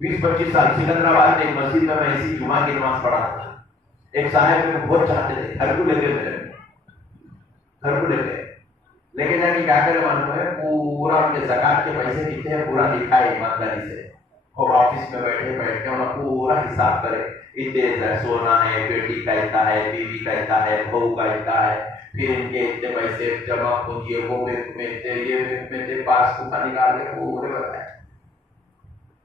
20-25 साल सिकंदराबाद में एक मस्जिद में मैं इसी जुमा की नमाज पढ़ा था। एक साहब मेरे को बहुत चाहते थे, घर को लेके लेके जाके क्या करे मालूम है, पूरा उनके ज़कात के पैसे कितने हैं पूरा लिखा है ईमानदारी से, और ऑफिस में बैठे बैठे उन्हें पूरा हिसाब करे, इतने सोना है, बेटी का इतना है, बीवी का इतना है, बहू का इतना है, फिर इनके इतने पैसे जमा पूंजी, वो बैंक में थे, ये बैंक में थे, पासबुक का निकाल के पूरे बताए।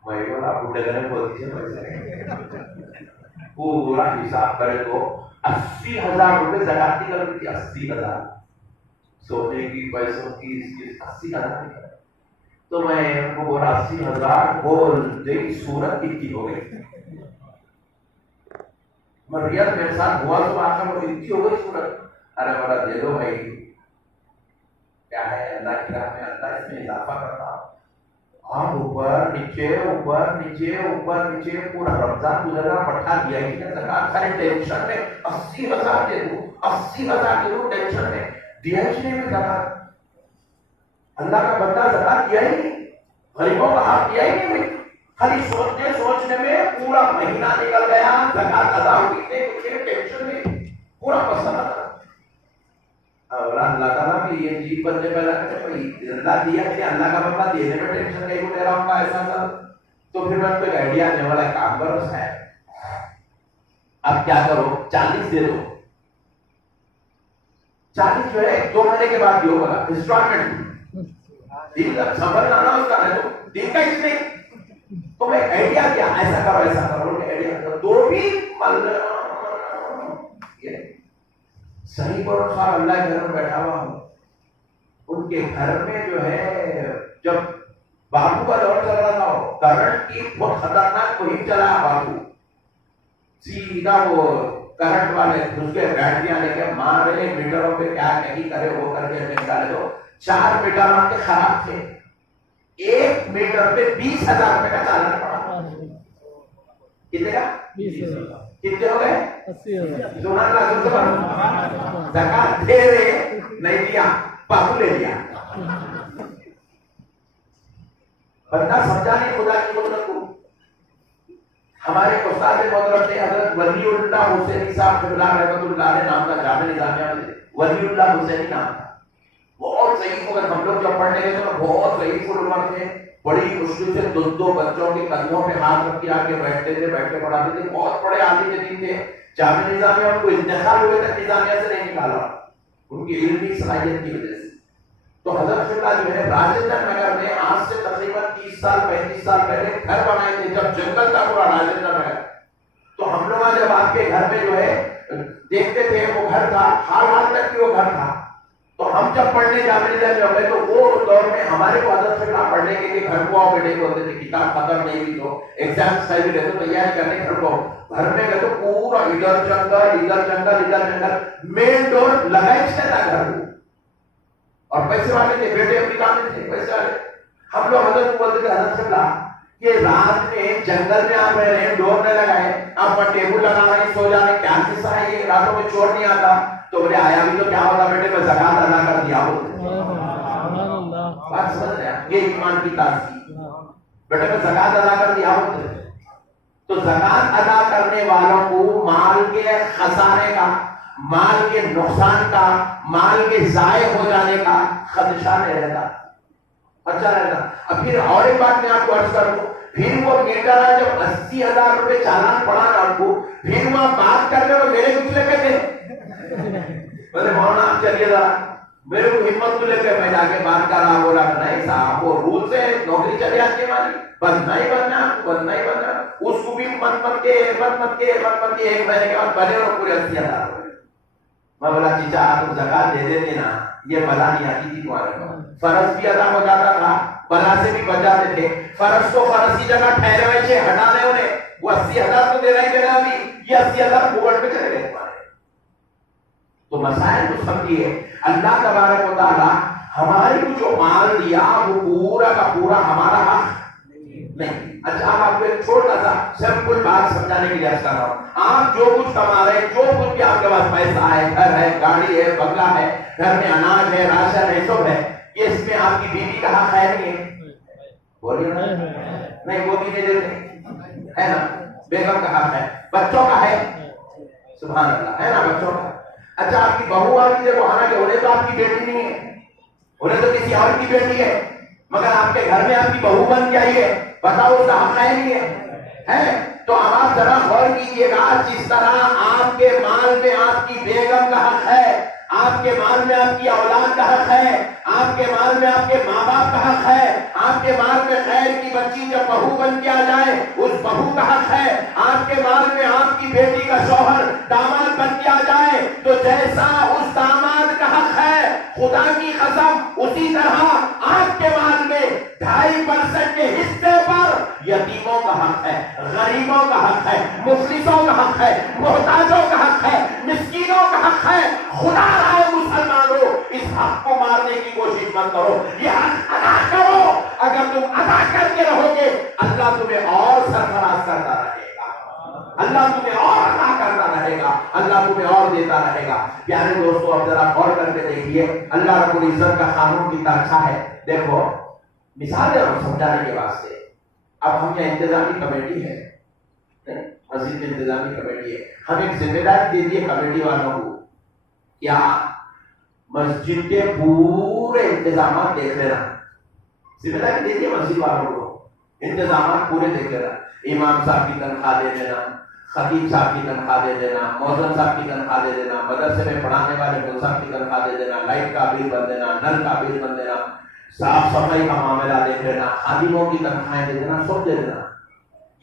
मैं बोला बूढ़े गले बोलती है पैसे पूरा हिसाब करे तो 80,000 रुपए ज़कात निकल रही थी। 80,000 सोने की, पैसों की, इसकी 80,000 निकल। तो मैं उनको बोला 80,000 बोल दे, सूरत कितनी हो गई? मैं रियल मेरे साथ हुआ तो आशा में इतनी हो गई सूरत। अरे बोला दे दो भाई, क्या है अल्लाह की राह में, अल्लाह इसमें इजाफा करता। और ऊपर नीचे ऊपर नीचे ऊपर नीचे पूरा रमजान गुजरा, पट्टा दिया ही नहीं ज़कात, सारे टेंशन में 80,000 दे दूं, 80,000 दे दूं, टेंशन में दिया ही नहीं ज़कात। अल्लाह का बंदा ज़कात दिया ही नहीं, गरीबों का हाथ दिया ही नहीं। खाली सोचने सोचने में पूरा महीना निकल गया, ज़कात अदा हुई नहीं, टेंशन में पूरा पसंद था। और अल्लाह ताला भी ये जीव बंदे पैदा करे, भाई अल्लाह दिया कि अल्लाह का बंदा देने में टेंशन नहीं ले रहा हूँ ऐसा सब। तो फिर मैं कोई आइडिया देने वाला काम करो साहब, अब क्या करो, 40 दे दो। 40 जो है 2 महीने के बाद जो होगा इंस्टॉलमेंट, दिन का संभलना ना उसका है, तो दिन का कितने, तो मैं आइडिया दिया ऐसा करो आइडिया करो, तो भी सही पर अल्लाह के घर में बैठा हुआ हूं। उनके घर में जो है, जब बाबू का दौर चल रहा था, करंट की बहुत खतरनाक मुहिम चला। बाबू सीधा वो करंट वाले उसके बैटरियां लेके मार रहे, मीटरों पे क्या नहीं करे वो करके निकाले। तो 4 मीटर आपके खराब थे, 1 मीटर पे 20,000 रुपए का चालान पड़ा। कितने का? 20,000। कितने हो गए? 80,000। ज़कात दे रहे नहीं दिया, बाबू ले लिया। बंदा समझा नहीं खुदा की कुदरत को। हमारे उस्ताद मोहतरम ने हज़रत वलीउल्लाह हुसैनी साहब क़िबला रहमतुल्लाह अलैह नाम का जामे निज़ामिया में वलीउल्लाह हुसैनी नाम था। बहुत सही, अगर हम लोग जब पढ़ने गए तो बहुत सही फुलवर थे, बड़ी मुश्किल से 2 बच्चों के कदमों पे हाथ रख के आके बैठते थे, बैठ के पढ़ाते थे। बहुत बड़े आलिम दीन थे। जामे निज़ामिया उनको इंतकाल हुए थे, निज़ामिया से नहीं निकाला उनकी इल्मी सलाहियत की वजह से। तो हज़रत क़िबला जो है राजेंद्र नगर में आज से तकरीबन 30 साल 35 साल पहले घर बनाए थे, जब जंगल था पूरा राजेंद्र नगर। तो हम लोग जब आपके घर में जो है देखते थे, वो घर था, हाल तक वो घर था। तो हम जब पढ़ने जाने लगे तो वो दौर में हमारे को हज़रत क़िबला पढ़ने के लिए घर को आओ बेटे बोलते थे, किताब खत्म नहीं हुई तो एग्जाम सही रहे तो तैयारी करने घर को आओ। घर में गए तो पूरा इधर जंगल, मेन डोर लगाई था घर को। और पैसे वाले थे, बेटे अफ्रीका में थे पैसे वाले। हम लोग हज़रत को बोलते थे, हज़रत क़िबला ये रात में जंगल में आप रह रहे हैं, डोर न लगाए, आप टेबल लगा रहे हैं, सो जा रहे, क्या किस्सा है ये, रातों में चोर नहीं आता? तो बोले आया भी तो क्या होता बेटे, मैं ज़कात अदा कर दिया बात समझ रहे हैं, ये ईमान की ताज़गी, बेटे मैं ज़कात अदा कर दिया होते। तो ज़कात अदा करने वालों को माल के खसारे का, माल के नुकसान का, माल के ज़ाये हो जाने का खदशा नहीं रहता, अच्छा रहता। अब फिर और एक बात मैं आपको अर्ज करूं, फिर वो मीटर है जब 80,000 रुपए चालान पड़ा ना आपको, फिर वहां बात करने में मेरे कुछ लेके थे, बोले मौलाना आप चलिए जरा, मेरे को हिम्मत तो लेके मैं जाके बात कर रहा, बोला नहीं साहब वो रूल से नौकरी चली जाती है हमारी, बनना ही बनना। उसको भी मत के एक महीने के बाद बने और पूरे 80,000 रुपए। मैं बोला चीचा आप ज़कात दे देते ना, ये बला नहीं आती थी तुम्हारे को, फर्ज भी अदा हो जाता था, बला से भी बच जाते थे। फर्ज को फर्ज की जगह ठहरे हुए थे, हटाने उन्हें, वो 80,000 तो देना ही देना, अभी ये 80,000 भुगत पे चले गए तुम्हारे। तो मसाइल तो समझिए, अल्लाह तबारक व तआला हमारे को जो माल दिया वो पूरा का पूरा हमारा हक नहीं। अच्छा आप आपको एक छोटा सा सिंपल बात समझाने के लिए अर्ज कर रहा हूं, आप जो कुछ कमा रहे, जो कुछ भी आपके पास पैसा है, घर है, गाड़ी है, बंगला है, घर में अनाज है, राशन है, सब है, ये इसमें आपकी बीवी का हक है नहीं है? बोलिए नहीं, वो भी नहीं देते। ہے نا, بیگم کا حق ہے, بچوں کا ہے, سبحان اللہ, ہے نا, بچوں کا. اچھا آپ کی بہو آ گئی دیکھو, حالانکہ انہیں تو آپ کی بیٹی نہیں ہے, انہیں تو کسی اور کی بیٹی ہے, مگر آپ کے گھر میں آپ کی بہو بن کے آئی ہے, بتاؤ اس کا حق ہے نہیں ہے؟ تو آپ ذرا غور کیجیے گا, جس طرح آپ کے مال میں آپ کی بیگم کا حق ہے, آپ کے مال میں آپ کی اولاد کا حق ہے, آپ کے مال میں آپ کے ماں باپ کا حق ہے, آپ کے مال میں خیر کی بچی جب بہو بن کے آ جائے اس بہو کا حق ہے, آپ کے مال میں آپ کی بیٹی کا شوہر داماد بن کے آ جائے تو جیسا اس داماد کا حق ہے, خدا کی قسم اسی طرح آپ کے مال میں 2.5% کے حصے پر یتیموں کا حق ہے, غریبوں کا حق ہے, مفلسوں کا حق ہے, محتاجوں کا حق ہے, مسکینوں کا حق ہے. خدا رائے مسلمانوں, اس حق کو مارنے کی کوشش مت کرو, یہ حق ادا کرو. اگر تم ادا کر کے رہو گے اللہ تمہیں اور سرفراز کرتا رہے گا, اللہ تمہیں اور عطا کرتا رہے گا, اللہ تمہیں اور دیتا رہے گا. پیارے دوستو, اب ذرا غور کر کے دیکھیے, اللہ رب العزت کا قانون کتنا اچھا ہے. دیکھو مثال ہے سمجھانے کے واسطے. اب ہم یہ انتظامی کمیٹی ہے, مسجد میں انتظامی کمیٹی ہے, ہم ایک ذمہ داری دے دیے کمیٹی والوں کو, کیا مسجد کے پورے انتظامات دیکھ لینا. ذمہ داری دے دیے مسجد والوں کو, انتظامات پورے دیکھ لینا. امام صاحب کی تنخواہ دے دینا, خطیب صاحب کی تنخواہ دے دینا, مؤذن صاحب کی تنخواہ دے دینا, مدرسے میں پڑھانے والے مول صاحب کی تنخواہ دے دینا, لائٹ کا بل بن دینا, نل کا بل بن دینا, صاف صفائی کا معاملہ دیکھ لینا, خادموں کی تنخواہیں دے دینا, سب دے دینا.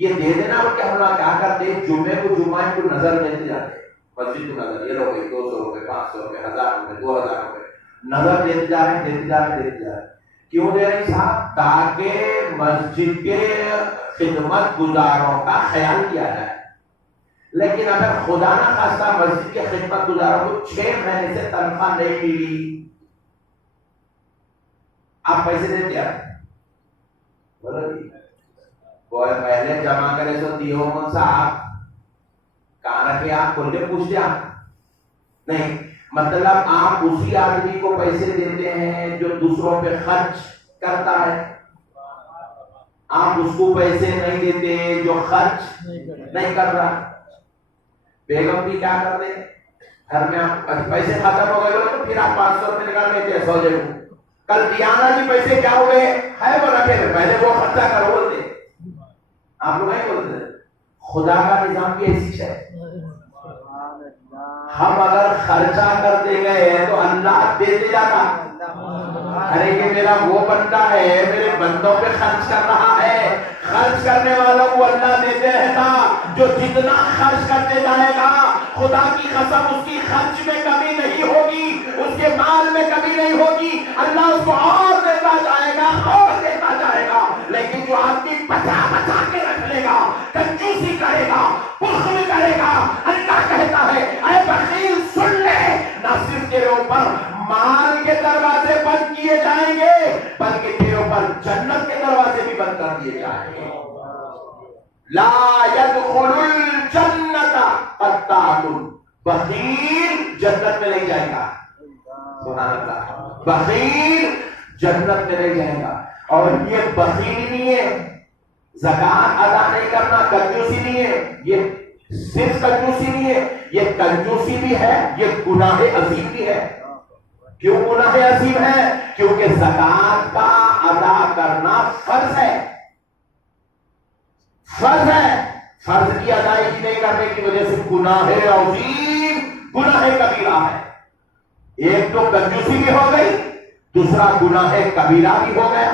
یہ دے دینا. اور کیا ہونا, کیا کرتے جمعے کو جمعہ کو نظر دیتے جاتے, مسجد کو نظر, یہ لو بھائی 200 روپے, 500 روپے, 1000 روپے, 2000 روپے نظر دیتے جا رہے, دیتے جا رہے, دیتے جا رہے. کیوں دے رہے صاحب؟ تاکہ مسجد کے خدمت گزاروں کا خیال کیا جائے. لیکن اگر خدا نہ خواستہ مسجد کے خدمت گزاروں کو 6 مہینے سے تنخواہ نہیں ملی, آپ پیسے دیتے ہیں؟ کوئی پہلے جمع کرے سو دیو من صاحب کہاں رکھے, آپ کھول کے پوچھتے آپ نہیں. مطلب آپ اسی آدمی کو پیسے دیتے ہیں جو دوسروں پہ خرچ کرتا ہے, آپ اس کو پیسے نہیں دیتے جو خرچ نہیں کر رہا. بیگم بھی کیا کر دیں, گھر میں آپ پیسے ختم ہو گئے تو پھر آپ 500 روپے نکال لیتے, 100 دے دوں. کل دیانا جی پیسے کیا ہوئے ہے, وہ رکھے تھے, پہلے وہ خرچہ کرو بولتے, آپ لوگ نہیں بولتے. خدا کا نظام بھی ایسی ہے, ہم اگر خرچہ کرتے گئے تو اللہ دیتے جاتا. ارے یہ میرا وہ بندہ ہے, میرے بندوں پہ خرچ کر رہا ہے, خرچ کرنے والوں کو اللہ دیتے رہتا. جو جتنا خرچ کرتے جائے گا خدا کی قسم اس کی خرچ میں کمی نہیں ہوگی, اس کے مال میں کمی نہیں ہوگی, اللہ اس کو اور دیتا جائے گا, اور دیتا جائے گا. لیکن جو آدمی بچا بچا کے رکھ لے گا, کنجوسی کرے گا, بخل کرے گا, اللہ کہتا ہے اے بخیل سن لے, نہ صرف تیرے اوپر مال کے دروازے بند کیے جائیں گے بلکہ تیرے اوپر جنت کے دروازے بھی بند کر دیے جائیں گے. لا يدخل الجنت قطاع, بخیل جنت میں نہیں جائے گا. سبحان اللہ, بخیل جنت میں نہیں جائے گا. اور یہ بخیل نہیں ہے, زکات ادا نہیں کرنا کنجوسی نہیں ہے, یہ صرف کنجوسی نہیں ہے, یہ کنجوسی بھی ہے, یہ گناہ عظیم بھی ہے. کیوں گناہ عظیم ہے؟ کیونکہ زکات کا ادا کرنا فرض ہے, فرض ہے. فرض کی ادائیگی نہیں کرنے کی وجہ سے گناہ عظیم, گناہ کبیرہ ہے. ایک تو کنجوسی بھی ہو گئی, دوسرا گناہ کبیرہ بھی ہو گیا.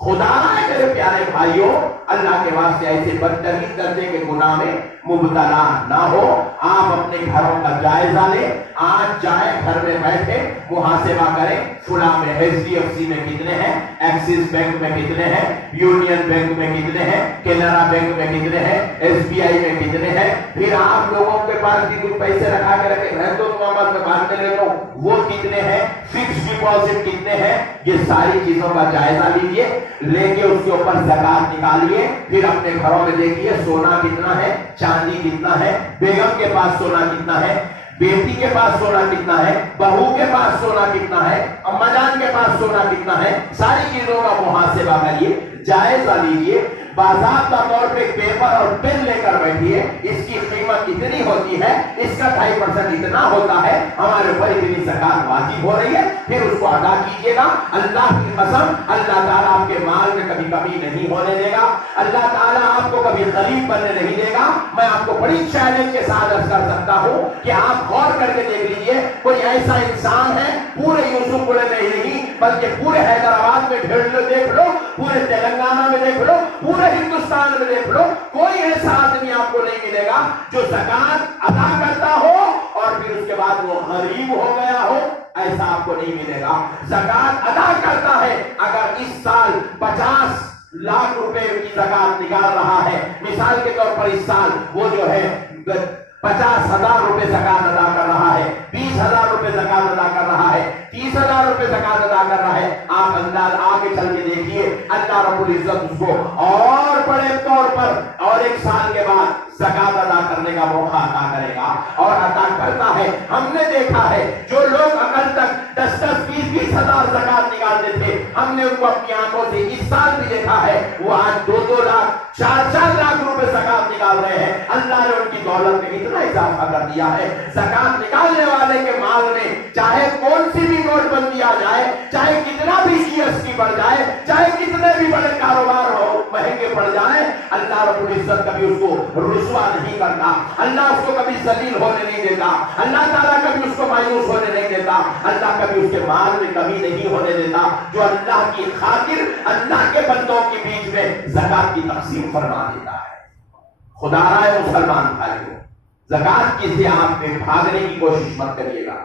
خدا ہے میرے پیارے بھائیوں, اللہ کے واسطے ایسے بدترین درجے کے گناہ میں مبتلا نہ ہو. آپ اپنے گھروں کا جائزہ لیں, آج جائیں گھر میں بیٹھے محاسبہ کریں, فلاں میں HDFC میں کتنے ہیں, ایکسس بینک میں کتنے ہیں, یونین بینک میں کتنے ہیں, کینرا بینک میں کتنے ہیں, SBI میں کتنے ہیں. پھر آپ لوگوں کے پاس بھی کچھ پیسے رکھا کے رکھے ہیں تو محمد میں بات کر لیتا ہوں, وہ کتنے ہیں, فکس ڈپازٹ کتنے ہیں, یہ ساری چیزوں کا جائزہ لیجئے, لے کے اس کے اوپر زکات نکالیے. پھر اپنے گھروں میں دیکھیے سونا کتنا ہے, چاندی کتنا ہے, بیگم کے پاس سونا کتنا ہے, بیٹی کے پاس سونا کتنا ہے, بہو کے پاس سونا کتنا ہے, اما جان کے پاس سونا کتنا ہے. ساری چیزوں کا محاسبہ کریے, جائزہ لیجئے. बाज़ाब्ता तौर पे पेपर और पेन लेकर बैठिए, इसकी कीमत इतनी होती है, इसका 2.5% इतना होता है, हमारे ऊपर इतनी ज़कात वाजिब हो रही है, फिर उसको अदा कीजिएगा। अल्लाह की कसम, अल्लाह ताला आपके माल में कभी कमी नहीं होने देगा, अल्लाह ताला आपको कभी गरीब बनने नहीं देगा। मैं आपको बड़ी चैलेंज के साथ अर्ज कर सकता हूं कि आप गौर करके देख लीजिए, कोई ऐसा इंसान है पूरे यूसुफपुर में ही नहीं बल्कि पूरे हैदराबाद में देख लो, पूरे तेलंगाना में देख लो, पूरे हिंदुस्तान में देख लो, कोई ऐसा आदमी आपको नहीं मिलेगा जो ज़कात अदा करता हो और फिर उसके बाद वो गरीब हो गया हो, ऐसा आपको नहीं मिलेगा। ज़कात अदा करता है, अगर इस साल 50 लाख रुपए की ज़कात निकाल रहा है, मिसाल के तौर पर इस साल वो जो है 50,000 रुपए ज़कात अदा कर रहा है, 20,000 रुपए ज़कात अदा कर रहा है, 30,000 रुपए ज़कात अदा कर रहा है, आप अंदाज आगे चल के देखिए, अल्लाह रब्बुल इज्जत उसको और बड़े तौर पर और एक साल के बाद ज़कात अदा करने का मौका अदा करेगा और अदा करता है। हमने देखा है जो लोग अकल तक 10-10, 20-20 हजार ज़कात निकालते थे, हमने उनको अपनी आंखों से इस साल भी देखा है, वो आज 2-2 लाख 4-4 लाख रुपए ज़कात निकाल रहे हैं। अल्लाह ने उनकी दौलत में इतना इजाफा कर दिया है। ज़कात निकालने वाले के माल में चाहे कौन सी भी नोटबंदी आ जाए, चाहे कितना भी GST बढ़ जाए, चाहे कितने भी बड़े कारोबार हो महंगे पड़ जाए, अल्लाह रब्बुल इज्जत कभी उसको रुसवा नहीं करता, अल्लाह उसको कभी जलील होने नहीं देता, अल्लाह ताला कभी उसको मायूस होने नहीं देता, अल्लाह कभी उसके माल में कमी नहीं होने देता। जो अल्लाह की खातिर अल्लाह के बंदों के बीच में ज़कात की तक़सीम फरमा देता है। खुदारा मुसलमान भाइयों, ज़कात की से आप भागने की कोशिश मत करिएगा।